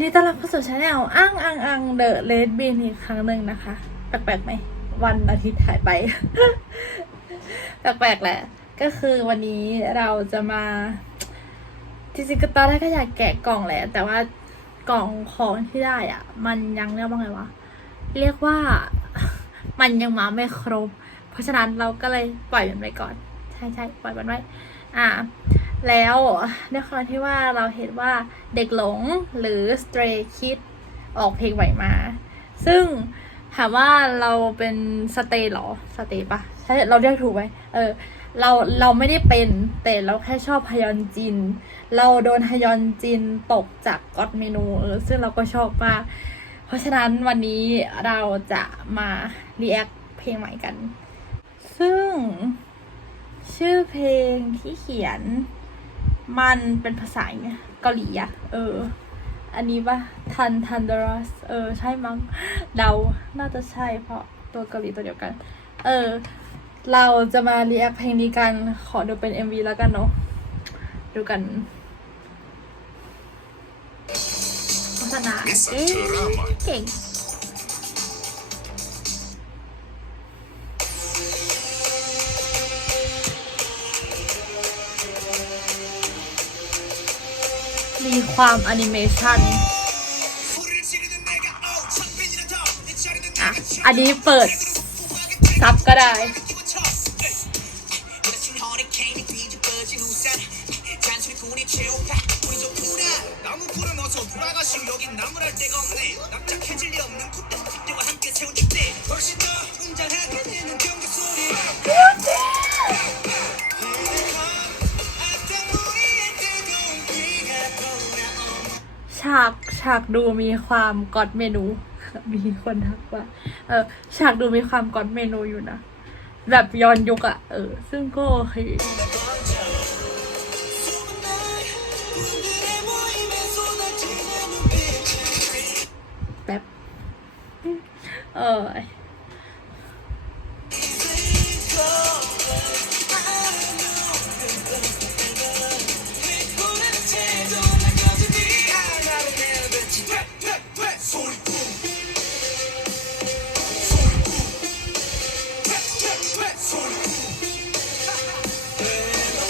นี่ต้อนรับเข้าสู่ชาแนลอ้างอังอังเดอะเลดบินอีกครั้งหนึ่งนะคะ แปลกๆไหม วันอาทิตย์หายไป แปลกๆแหละ ก็คือวันนี้เราจะมาจริงๆก็ตอนแรกก็อยากแกะกล่องแหละ แต่ว่ากล่องของที่ได้อะ มันยังเรียกว่าไงวะ เรียกว่า มันยังมาไม่ครบ เพราะฉะนั้นเราก็เลยปล่อยมันไปก่อน ใช่ใช่ปล่อยมันไว้ อ่า แล้วด้วยความที่ว่าเราเห็นว่าเด็กหลงหรือ stray kid ออกเพลงใหม่มา ซึ่งถามว่าเราเป็นสเตย์หรอสเตย์ปะใช่เราเรียกถูกไหมเออ เราเราไม่ได้เป็น แต่เราแค่ชอบฮยอนจิน เราโดนฮยอนจินตกจากก็อดเมนูเออซึ่งเราก็ชอบมาก เพราะฉะนั้นวันนี้เราจะมา react เพลงใหม่กัน ซึ่ง ชื่อเพลงที่เขียน มันเป็นภาษาเกาหลีอะเออ อันนี้ปะทันทันดรัสเออ ใช่มั้ง เดา น่าจะใช่เพราะตัวเกาหลีตัวเดียวกัน เออ เราจะมาเรียกเพลงนี้กัน ขอดูเป็น MV แล้วกันเนาะ ดูกันโฆษณาเอ๊ะเก่ง ความแอนิเมชันอะ อันนี้เปิด ซับก็ได้ากฉากดูมีความกอดเมนู มีคนทักว่า เออฉากดูมีความกอดเมนูอยู่นะ แบบย้อนยุกอะเออ ซึ่งก็โอเคแป๊บเออ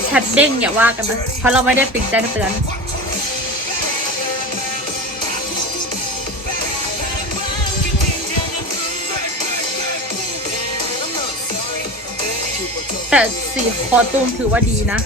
ชทเด้งอย่าว่ากันนะ เพราะเราไม่ได้ปิดแจ้งเตือน แต่สีคอตูมถือว่าดีนะ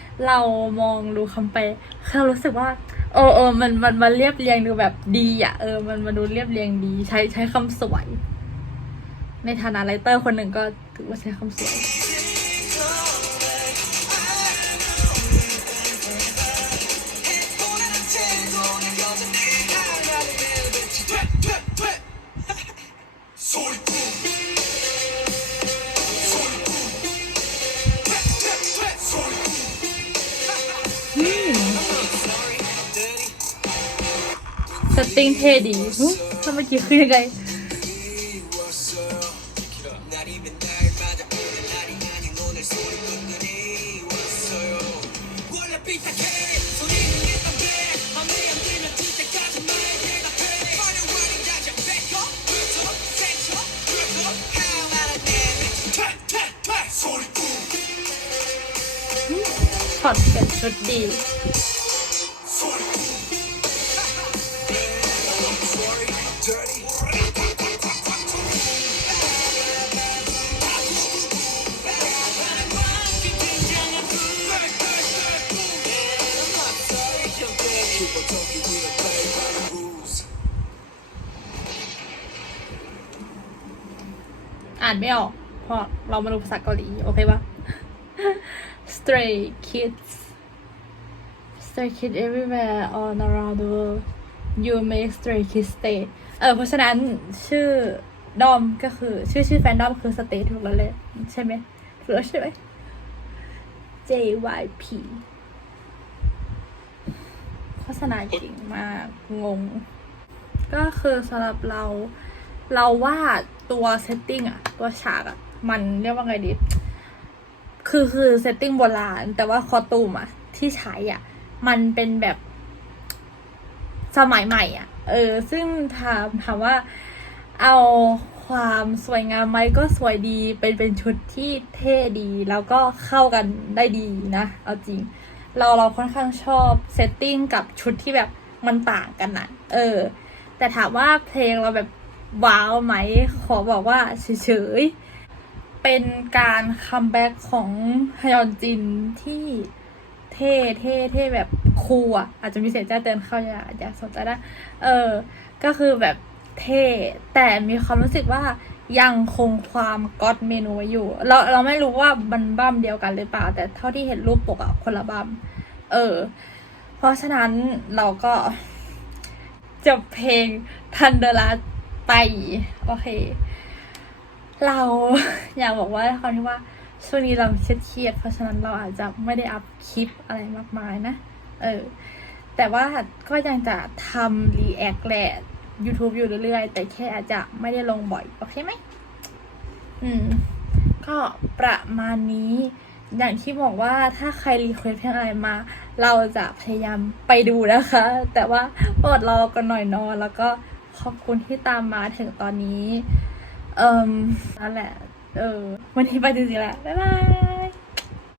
เรามองดูคำไปลเรารู้สึกว่าเออเออมันมันมันเรียบเรียงดูแบบดีอะเออมันมันดูเรียบเรียงดี ใช้ใช้คำสวย ในฐานะไรเตอร์คนหนึ่งก็ถือว่าใช้คำสวยส ติ้งเท่ดีทำไมกี่คือยังไงถอดเป็นชุดดีานไม่ออก เพราะเรามาดูภาษาเกาหลี โอเคปะ stray kids stray kids everywhere all around the world you make stray kids stay เออเพราะฉะนั้นชื่อดอมก็คือ ชื่อชื่อแฟนดอมคือ stay ถูกแล้วเลยใช่ไหมถูกแล้วใช่ไหม JYP โฆษณาเก่งมาก งง ก็คือสำหรับเรา เราว่า ตัวเซตติ้งอะตัวฉากอะมันเรียกว่าไงดีคือคือเซตติ้งโบราณ แต่ว่าคอตูมอะที่ใช้อะมันเป็นแบบสมัยใหม่อะเออ ซึ่งถามถามว่าเอาความสวยงามไหมก็สวยดีเป็นเป็นชุดที่เท่ดี แล้วก็เข้ากันได้ดีนะ เอาจริง เราเราค่อนข้างชอบเซตติ้งกับชุดที่แบบมันต่างกันนะเออ แต่ถามว่าเพลงเราแบบ ว้าวไหม ขอบอกว่าเฉยๆ เป็นการคัมแบ็กของฮยอนจินที่เท่เท่เท่แบบคูลอะ อาจจะมีเสียงแจ้งเตือนเข้าอย่าอย่าสนใจนะเออ ก็คือแบบเท่แต่มีความรู้สึกว่ายังคงความก็อดเมนูอยู่ เราเราไม่รู้ว่าบันบัมเดียวกันหรือเปล่า แต่เท่าที่เห็นรูปปกอะคนละบัมเออ เพราะฉะนั้นเราก็จบเพลงทันเดอร์ ไปโอเค เราอยากบอกว่าคำที่ว่าช่วงนี้เราเครียดเพราะฉะนั้นเราอาจจะไม่ได้อัพคลิปอะไรมากมายนะ เออ แต่ว่าก็ยังจะทำรีแอคแหละ YouTube อยู่เรื่อยๆ แต่แค่อาจจะไม่ได้ลงบ่อย โอเคไหม อืม ก็ประมาณนี้ อย่างที่บอกว่าถ้าใครรีเควสเพลงอะไรมา เราจะพยายามไปดูนะคะ แต่ว่าอดรอกันหน่อยนอนแล้วก็ ขอบคุณที่ตามมาถึงตอนนี้ เอ่มนั่นแหละ เออ วันนี้ไปจริงๆแหละ บ๊ายบาย